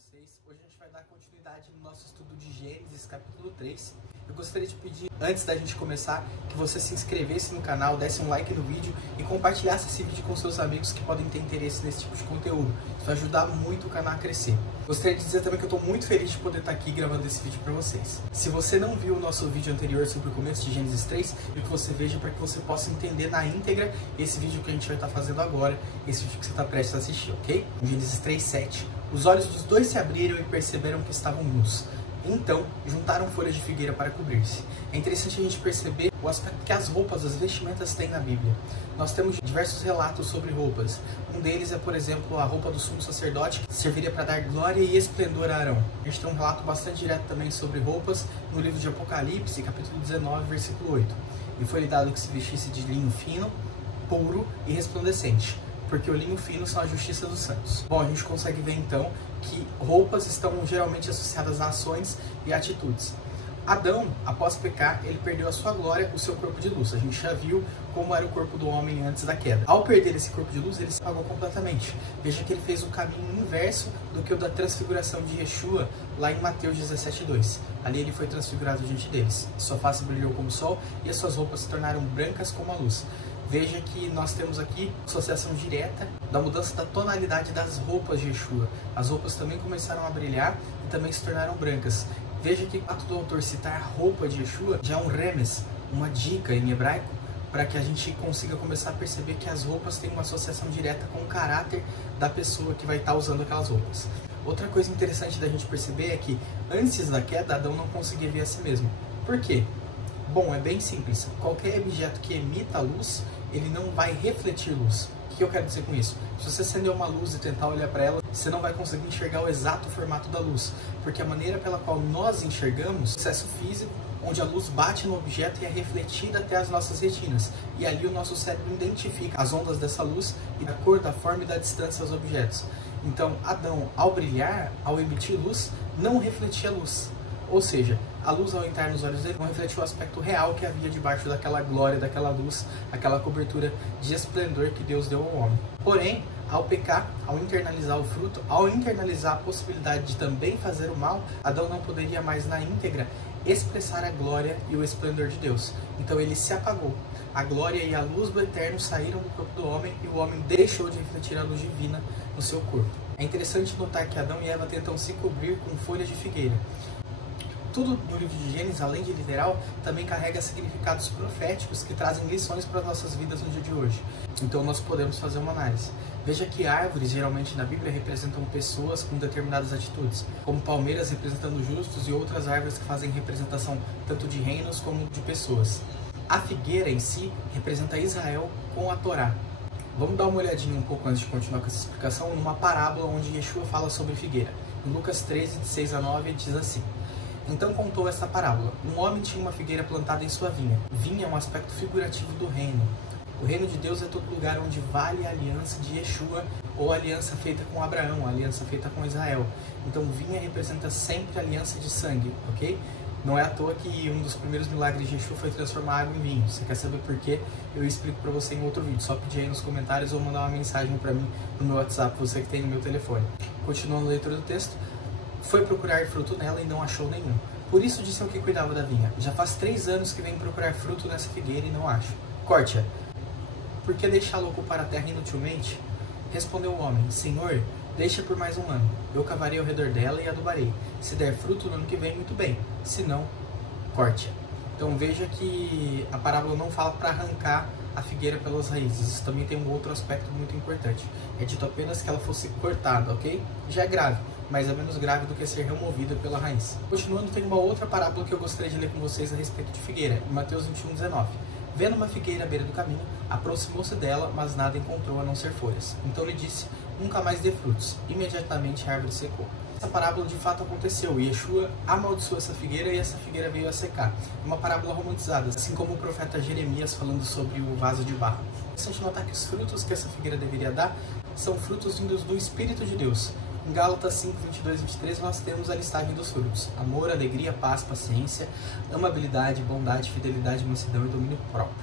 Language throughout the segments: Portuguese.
vocês. Hoje a gente vai dar continuidade no nosso estudo de Gênesis, capítulo 3. Eu gostaria de pedir, antes da gente começar, que você se inscrevesse no canal, desse um like no vídeo e compartilhasse esse vídeo com seus amigos que podem ter interesse nesse tipo de conteúdo. Isso vai ajudar muito o canal a crescer. Gostaria de dizer também que eu estou muito feliz de poder estar aqui gravando esse vídeo para vocês. Se você não viu o nosso vídeo anterior sobre o começo de Gênesis 3, eu que você veja para que você possa entender na íntegra esse vídeo que a gente vai estar fazendo agora, esse vídeo que você está prestes a assistir, ok? Gênesis 3:7. Os olhos dos dois se abriram e perceberam que estavam nus. Então, juntaram folhas de figueira para cobrir-se. É interessante a gente perceber o aspecto que as roupas, as vestimentas têm na Bíblia. Nós temos diversos relatos sobre roupas. Um deles é, por exemplo, a roupa do sumo sacerdote, que serviria para dar glória e esplendor a Arão. A gente tem um relato bastante direto também sobre roupas no livro de Apocalipse, capítulo 19, versículo 8. E foi-lhe dado que se vestisse de linho fino, puro e resplandecente, porque o linho fino são a justiça dos santos. Bom, a gente consegue ver então que roupas estão geralmente associadas a ações e atitudes. Adão, após pecar, ele perdeu a sua glória, o seu corpo de luz. A gente já viu como era o corpo do homem antes da queda. Ao perder esse corpo de luz, ele se apagou completamente. Veja que ele fez o caminho inverso do que o da transfiguração de Yeshua, lá em Mateus 17:2. Ali ele foi transfigurado diante deles. Sua face brilhou como o sol e as suas roupas se tornaram brancas como a luz. Veja que nós temos aqui associação direta da mudança da tonalidade das roupas de Yeshua. As roupas também começaram a brilhar e também se tornaram brancas. Veja que o fato do autor citar a roupa de Yeshua já é um remes, uma dica em hebraico, para que a gente consiga começar a perceber que as roupas têm uma associação direta com o caráter da pessoa que vai estar usando aquelas roupas. Outra coisa interessante da gente perceber é que antes da queda, Adão não conseguia ver a si mesmo. Por quê? Bom, é bem simples. Qualquer objeto que emita luz, ele não vai refletir luz. O que eu quero dizer com isso? Se você acender uma luz e tentar olhar para ela, você não vai conseguir enxergar o exato formato da luz, porque a maneira pela qual nós enxergamos, o processo físico, onde a luz bate no objeto e é refletida até as nossas retinas, e ali o nosso cérebro identifica as ondas dessa luz e da cor, da forma e da distância aos objetos. Então, Adão, ao brilhar, ao emitir luz, não refletia luz. Ou seja, a luz ao entrar nos olhos dele não refletiu o aspecto real que havia debaixo daquela glória, daquela luz, aquela cobertura de esplendor que Deus deu ao homem. Porém, ao pecar, ao internalizar o fruto, ao internalizar a possibilidade de também fazer o mal, Adão não poderia mais na íntegra expressar a glória e o esplendor de Deus. Então ele se apagou. A glória e a luz do eterno saíram do corpo do homem e o homem deixou de refletir a luz divina no seu corpo. É interessante notar que Adão e Eva tentam se cobrir com folhas de figueira. Tudo no livro de Gênesis, além de literal, também carrega significados proféticos que trazem lições para as nossas vidas no dia de hoje. Então nós podemos fazer uma análise. Veja que árvores, geralmente na Bíblia, representam pessoas com determinadas atitudes, como palmeiras representando justos e outras árvores que fazem representação tanto de reinos como de pessoas. A figueira em si representa Israel com a Torá. Vamos dar uma olhadinha um pouco antes de continuar com essa explicação numa parábola onde Yeshua fala sobre figueira. Em Lucas 13, de 6 a 9, diz assim: Então contou esta parábola. Um homem tinha uma figueira plantada em sua vinha. Vinha é um aspecto figurativo do reino. O reino de Deus é todo lugar onde vale a aliança de Yeshua, ou a aliança feita com Abraão, a aliança feita com Israel. Então vinha representa sempre a aliança de sangue, ok? Não é à toa que um dos primeiros milagres de Yeshua foi transformar água em vinho. Você quer saber por quê? Eu explico para você em outro vídeo. Só pedir aí nos comentários ou mandar uma mensagem para mim no meu WhatsApp, você que tem no meu telefone. Continuando a leitura do texto. Foi procurar fruto nela e não achou nenhum. Por isso disse ao que cuidava da vinha: Já faz 3 anos que venho procurar fruto nessa figueira e não acho. Corte-a. Por que deixá-la ocupar a terra inutilmente? Respondeu o homem: Senhor, deixa por mais um ano. Eu cavarei ao redor dela e adubarei. Se der fruto no ano que vem, muito bem. Se não, corte-a. Então veja que a parábola não fala para arrancar a figueira pelas raízes. Isso também tem um outro aspecto muito importante. É dito apenas que ela fosse cortada, ok? Já é grave, mas é menos grave do que ser removida pela raiz. Continuando, tem uma outra parábola que eu gostaria de ler com vocês a respeito de figueira, em Mateus 21:19. Vendo uma figueira à beira do caminho, aproximou-se dela, mas nada encontrou a não ser folhas. Então lhe disse: Nunca mais dê frutos. Imediatamente a árvore secou. Essa parábola de fato aconteceu, e Yeshua amaldiçoou essa figueira e essa figueira veio a secar. É uma parábola romantizada, assim como o profeta Jeremias falando sobre o vaso de barro. É interessante notar que os frutos que essa figueira deveria dar são frutos vindos do Espírito de Deus. Em Gálatas 5, 22 e 23 nós temos a listagem dos frutos: amor, alegria, paz, paciência, amabilidade, bondade, fidelidade, mansidão e domínio próprio.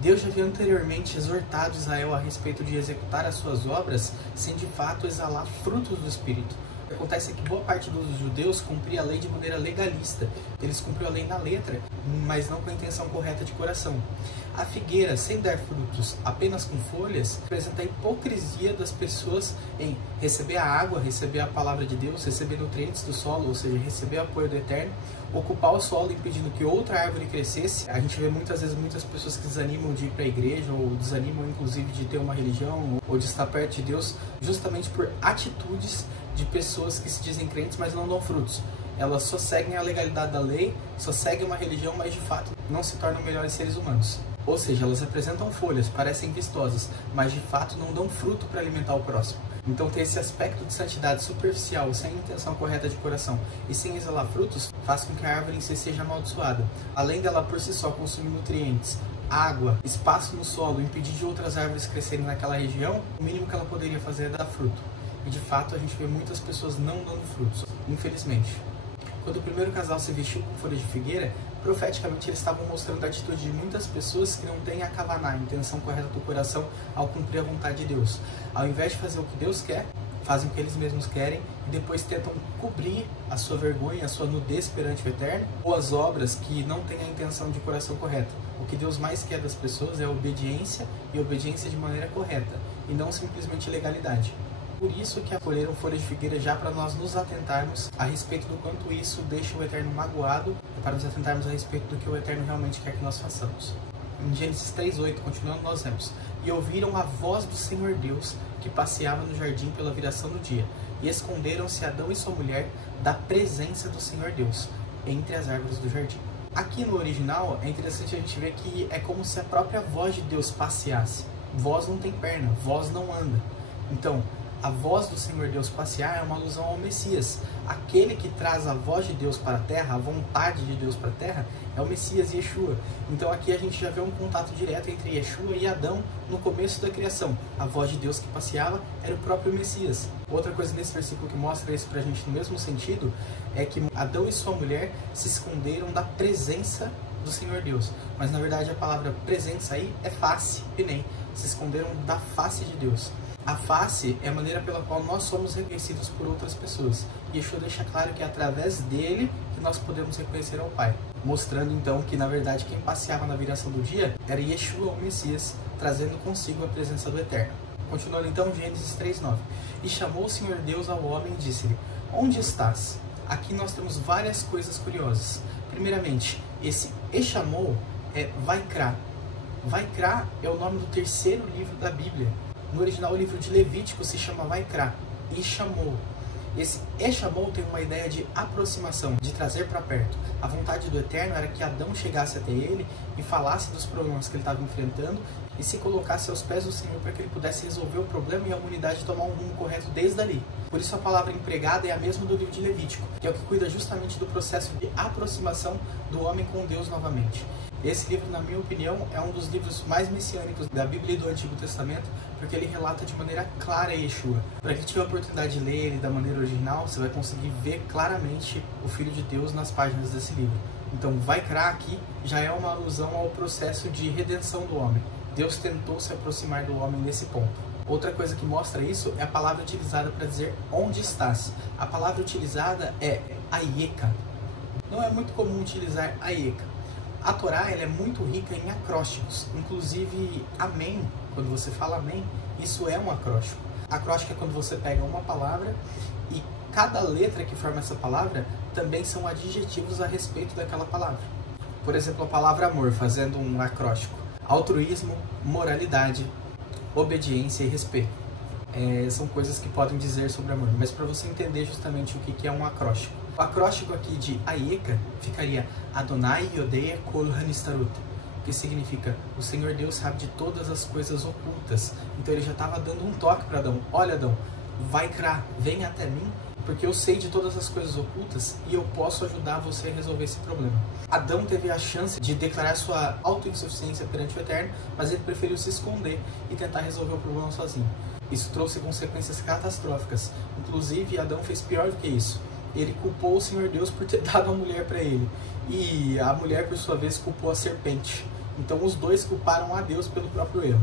Deus já havia anteriormente exortado Israel a respeito de executar as suas obras sem de fato exalar frutos do Espírito. O que acontece é que boa parte dos judeus cumpria a lei de maneira legalista. Eles cumpriam a lei na letra, mas não com a intenção correta de coração. A figueira, sem dar frutos, apenas com folhas, representa a hipocrisia das pessoas em receber a água, receber a palavra de Deus, receber nutrientes do solo, ou seja, receber o apoio do Eterno, ocupar o solo impedindo que outra árvore crescesse. A gente vê muitas vezes muitas pessoas que desanimam de ir para a igreja, ou desanimam inclusive de ter uma religião, ou de estar perto de Deus, justamente por atitudes de pessoas que se dizem crentes, mas não dão frutos. Elas só seguem a legalidade da lei, só seguem uma religião, mas de fato não se tornam melhores seres humanos. Ou seja, elas apresentam folhas, parecem vistosas, mas de fato não dão fruto para alimentar o próximo. Então ter esse aspecto de santidade superficial, sem intenção correta de coração e sem exalar frutos, faz com que a árvore em si seja amaldiçoada. Além dela por si só consumir nutrientes, água, espaço no solo, impedir de outras árvores crescerem naquela região, o mínimo que ela poderia fazer é dar fruto. E de fato a gente vê muitas pessoas não dando frutos, infelizmente. Quando o primeiro casal se vestiu com folhas de figueira, profeticamente eles estavam mostrando a atitude de muitas pessoas que não têm a kavaná, a intenção correta do coração ao cumprir a vontade de Deus. Ao invés de fazer o que Deus quer, fazem o que eles mesmos querem e depois tentam cobrir a sua vergonha, a sua nudez perante o Eterno, ou as obras que não têm a intenção de coração correto. O que Deus mais quer das pessoas é obediência, e obediência de maneira correta, e não simplesmente legalidade. Por isso que acolheram folhas de figueira já para nós nos atentarmos a respeito do quanto isso deixa o Eterno magoado, para nos atentarmos a respeito do que o Eterno realmente quer que nós façamos. Em Gênesis 3:8, continuando, nós vemos: e ouviram a voz do Senhor Deus que passeava no jardim pela viração do dia, e esconderam-se Adão e sua mulher da presença do Senhor Deus entre as árvores do jardim. Aqui no original é interessante a gente ver que é como se a própria voz de Deus passeasse. Voz não tem perna, voz não anda. Então, a voz do Senhor Deus passear é uma alusão ao Messias. Aquele que traz a voz de Deus para a terra, a vontade de Deus para a terra, é o Messias Yeshua. Então aqui a gente já vê um contato direto entre Yeshua e Adão no começo da criação. A voz de Deus que passeava era o próprio Messias. Outra coisa nesse versículo que mostra isso para a gente no mesmo sentido é que Adão e sua mulher se esconderam da presença do Senhor Deus. Mas na verdade a palavra presença aí é face, pnei. Se esconderam da face de Deus. A face é a maneira pela qual nós somos reconhecidos por outras pessoas. E Yeshua deixa claro que é através dele que nós podemos reconhecer ao Pai. Mostrando então que na verdade quem passeava na viração do dia era Yeshua, o Messias, trazendo consigo a presença do Eterno. Continuando então, Gênesis 3:9. E chamou o Senhor Deus ao homem e disse-lhe: onde estás? Aqui nós temos várias coisas curiosas. Primeiramente, esse e chamou é Vaikra. Vaikra é o nome do terceiro livro da Bíblia. No original, o livro de Levítico se chama Vaikra, e chamou. Esse e chamou tem uma ideia de aproximação, de trazer para perto. A vontade do Eterno era que Adão chegasse até ele e falasse dos problemas que ele estava enfrentando e se colocasse aos pés do Senhor para que ele pudesse resolver o problema e a humanidade tomar um rumo correto desde ali. Por isso a palavra empregada é a mesma do livro de Levítico, que é o que cuida justamente do processo de aproximação do homem com Deus novamente. Esse livro, na minha opinião, é um dos livros mais messiânicos da Bíblia e do Antigo Testamento, porque ele relata de maneira clara Yeshua. Para quem tiver a oportunidade de ler ele da maneira original, você vai conseguir ver claramente o Filho de Deus nas páginas desse livro. Então, Vaikra aqui já é uma alusão ao processo de redenção do homem. Deus tentou se aproximar do homem nesse ponto. Outra coisa que mostra isso é a palavra utilizada para dizer onde estás. A palavra utilizada é aieka. Não é muito comum utilizar aieka. A Torá ela é muito rica em acrósticos, inclusive amém, quando você fala amém, isso é um acróstico. Acróstico é quando você pega uma palavra e cada letra que forma essa palavra também são adjetivos a respeito daquela palavra. Por exemplo, a palavra amor, fazendo um acróstico: altruísmo, moralidade, obediência e respeito. São coisas que podem dizer sobre amor, mas para você entender justamente o que é um acróstico. O acróstico aqui de Aieka ficaria Adonai Yodeia Kol Hanistarut, que significa o Senhor Deus sabe de todas as coisas ocultas. Então ele já estava dando um toque para Adão: olha Adão, Vaikra, vem até mim, porque eu sei de todas as coisas ocultas e eu posso ajudar você a resolver esse problema. Adão teve a chance de declarar sua autoinsuficiência perante o Eterno, mas ele preferiu se esconder e tentar resolver o problema sozinho. Isso trouxe consequências catastróficas. Inclusive, Adão fez pior do que isso. Ele culpou o Senhor Deus por ter dado a mulher para ele. E a mulher, por sua vez, culpou a serpente. Então, os dois culparam a Deus pelo próprio erro.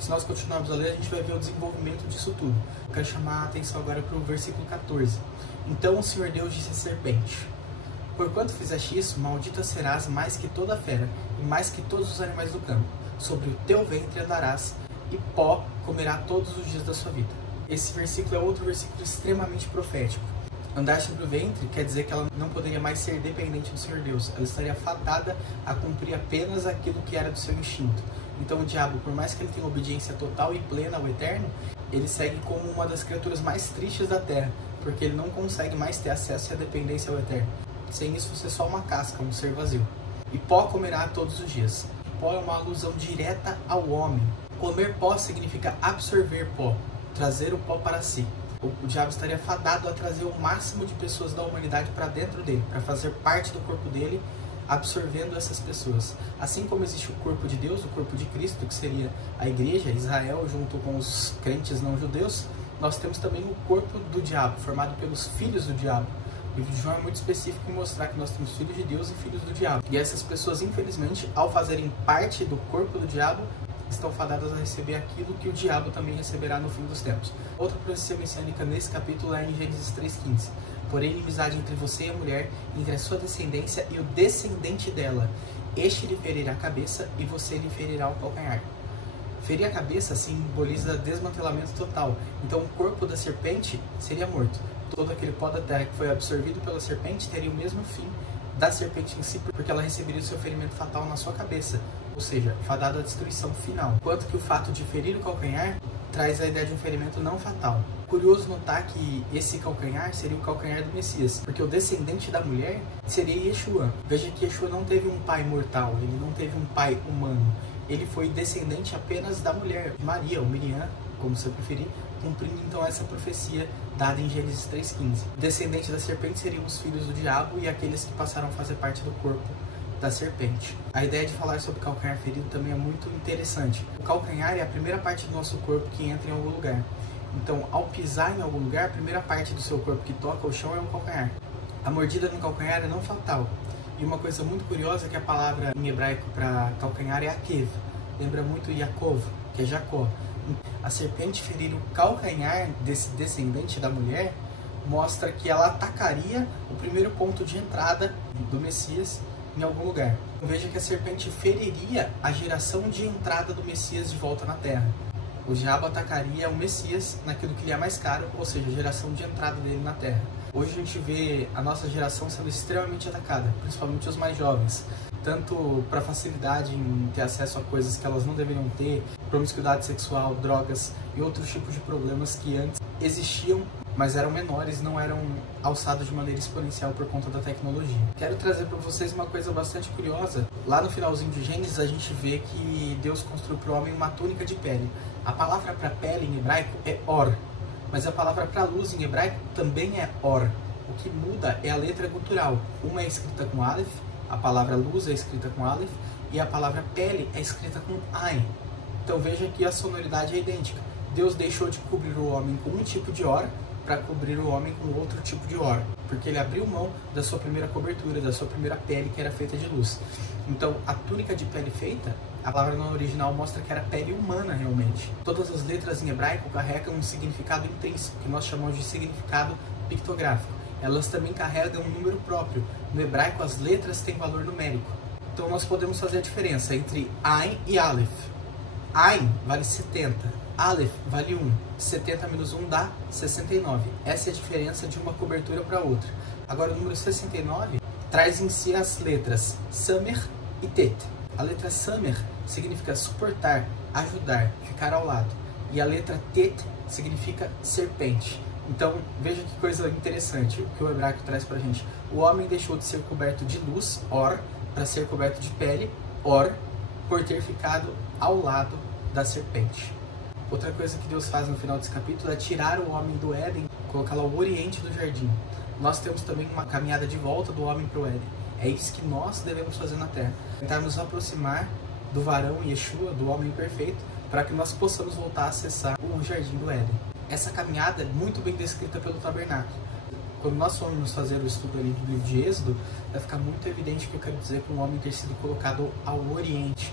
Se nós continuarmos a ler, a gente vai ver o desenvolvimento disso tudo. Eu quero chamar a atenção agora para o versículo 14. Então o Senhor Deus disse à serpente: porquanto fizeste isso, maldita serás mais que toda a fera, e mais que todos os animais do campo. Sobre o teu ventre andarás, e pó comerá todos os dias da sua vida. Esse versículo é outro versículo extremamente profético. Andar sobre o ventre quer dizer que ela não poderia mais ser dependente do Senhor Deus. Ela estaria fadada a cumprir apenas aquilo que era do seu instinto. Então o diabo, por mais que ele tenha obediência total e plena ao Eterno, ele segue como uma das criaturas mais tristes da Terra, porque ele não consegue mais ter acesso e a dependência ao Eterno. Sem isso, você é só uma casca, um ser vazio. E pó comerá todos os dias. Pó é uma alusão direta ao homem. Comer pó significa absorver pó, trazer o pó para si. O diabo estaria fadado a trazer o máximo de pessoas da humanidade para dentro dele, para fazer parte do corpo dele, absorvendo essas pessoas. Assim como existe o corpo de Deus, o corpo de Cristo, que seria a igreja, Israel, junto com os crentes não judeus, nós temos também o corpo do diabo, formado pelos filhos do diabo. O livro de João é muito específico em mostrar que nós temos filhos de Deus e filhos do diabo. E essas pessoas, infelizmente, ao fazerem parte do corpo do diabo, estão fadadas a receber aquilo que o diabo também receberá no fim dos tempos. Outra profecia messiânica nesse capítulo é em Gênesis 3,15. Porém, inimizade entre você e a mulher, entre a sua descendência e o descendente dela. Este lhe ferirá a cabeça e você lhe ferirá o calcanhar. Ferir a cabeça simboliza desmantelamento total. Então o corpo da serpente seria morto. Todo aquele pó da terra que foi absorvido pela serpente teria o mesmo fim da serpente em si, porque ela receberia o seu ferimento fatal na sua cabeça, ou seja, fadado à destruição final. Enquanto que o fato de ferir o calcanhar traz a ideia de um ferimento não fatal. Curioso notar que esse calcanhar seria o calcanhar do Messias, porque o descendente da mulher seria Yeshua. Veja que Yeshua não teve um pai mortal, ele não teve um pai humano. Ele foi descendente apenas da mulher, Maria, ou Miriam, como você preferir, cumprindo então essa profecia dada em Gênesis 3,15. Descendente da serpente seriam os filhos do diabo e aqueles que passaram a fazer parte do corpo da serpente. A ideia de falar sobre calcanhar ferido também é muito interessante. O calcanhar é a primeira parte do nosso corpo que entra em algum lugar. Então, ao pisar em algum lugar, a primeira parte do seu corpo que toca o chão é o calcanhar. A mordida no calcanhar é não fatal. E uma coisa muito curiosa é que a palavra em hebraico para calcanhar é akev. Lembra muito Yaakov, que é Jacó. A serpente ferir o calcanhar desse descendente da mulher mostra que ela atacaria o primeiro ponto de entrada do Messias em algum lugar. Veja que a serpente feriria a geração de entrada do Messias de volta na Terra. O diabo atacaria o Messias naquilo que lhe é mais caro, ou seja, a geração de entrada dele na Terra. Hoje a gente vê a nossa geração sendo extremamente atacada, principalmente os mais jovens. Tanto para facilidade em ter acesso a coisas que elas não deveriam ter, promiscuidade sexual, drogas e outros tipos de problemas que antes existiam, mas eram menores, não eram alçados de maneira exponencial por conta da tecnologia. Quero trazer para vocês uma coisa bastante curiosa. Lá no finalzinho de Gênesis a gente vê que Deus construiu para o homem uma túnica de pele. A palavra para pele em hebraico é or, mas a palavra para luz em hebraico também é or. O que muda é a letra gutural. Uma é escrita com aleph, a palavra luz é escrita com aleph, e a palavra pele é escrita com ain. Então veja que a sonoridade é idêntica. Deus deixou de cobrir o homem com um tipo de or para cobrir o homem com outro tipo de or, porque ele abriu mão da sua primeira cobertura, da sua primeira pele que era feita de luz. Então a túnica de pele feita, a palavra no original mostra que era pele humana realmente. Todas as letras em hebraico carregam um significado intrínseco, que nós chamamos de significado pictográfico. Elas também carregam um número próprio. No hebraico as letras têm valor numérico. Então nós podemos fazer a diferença entre Ain e Aleph. Ain vale 70, Aleph vale 1. 70 menos 1 dá 69. Essa é a diferença de uma cobertura para outra. Agora o número 69 traz em si as letras Samer e Tet. A letra Samer significa suportar, ajudar, ficar ao lado. E a letra Tet significa serpente. Então, veja que coisa interessante o que o hebraico traz pra gente. O homem deixou de ser coberto de luz, or, para ser coberto de pele, or, por ter ficado ao lado da serpente. Outra coisa que Deus faz no final desse capítulo é tirar o homem do Éden, colocá-lo ao oriente do jardim. Nós temos também uma caminhada de volta do homem para o Éden. É isso que nós devemos fazer na Terra. Tentar nos aproximar do varão Yeshua, do homem perfeito, para que nós possamos voltar a acessar o jardim do Éden. Essa caminhada é muito bem descrita pelo tabernáculo. Quando nós formos fazer o estudo ali do livro de Êxodo, vai ficar muito evidente o que eu quero dizer com o homem ter sido colocado ao oriente.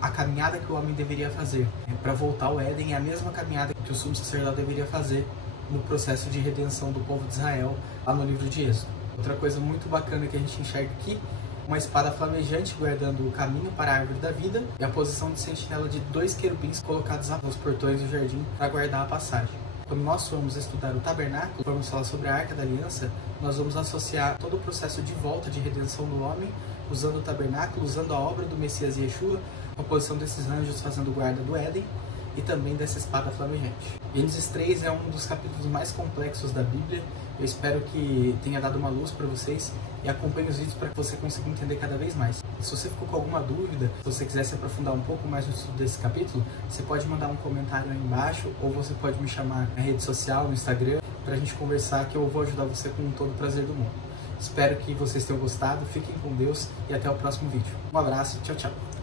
a caminhada que o homem deveria fazer para voltar ao Éden é a mesma caminhada que o sumo sacerdote deveria fazer no processo de redenção do povo de Israel, lá no livro de Êxodo. Outra coisa muito bacana que a gente enxerga aqui, uma espada flamejante guardando o caminho para a árvore da vida e a posição de sentinela de 2 querubins colocados nos portões do jardim para guardar a passagem. Quando nós formos estudar o tabernáculo, formos falar sobre a Arca da Aliança, nós vamos associar todo o processo de volta de redenção do homem, usando o tabernáculo, usando a obra do Messias Yeshua, a posição desses anjos fazendo guarda do Éden e também dessa espada flamejante. Gênesis 3 é um dos capítulos mais complexos da Bíblia. Eu espero que tenha dado uma luz para vocês e acompanhe os vídeos para que você consiga entender cada vez mais. Se você ficou com alguma dúvida, se você quiser se aprofundar um pouco mais no estudo desse capítulo, você pode mandar um comentário aí embaixo ou você pode me chamar na rede social, no Instagram, para a gente conversar, que eu vou ajudar você com todo o prazer do mundo. Espero que vocês tenham gostado, fiquem com Deus e até o próximo vídeo. Um abraço, tchau, tchau!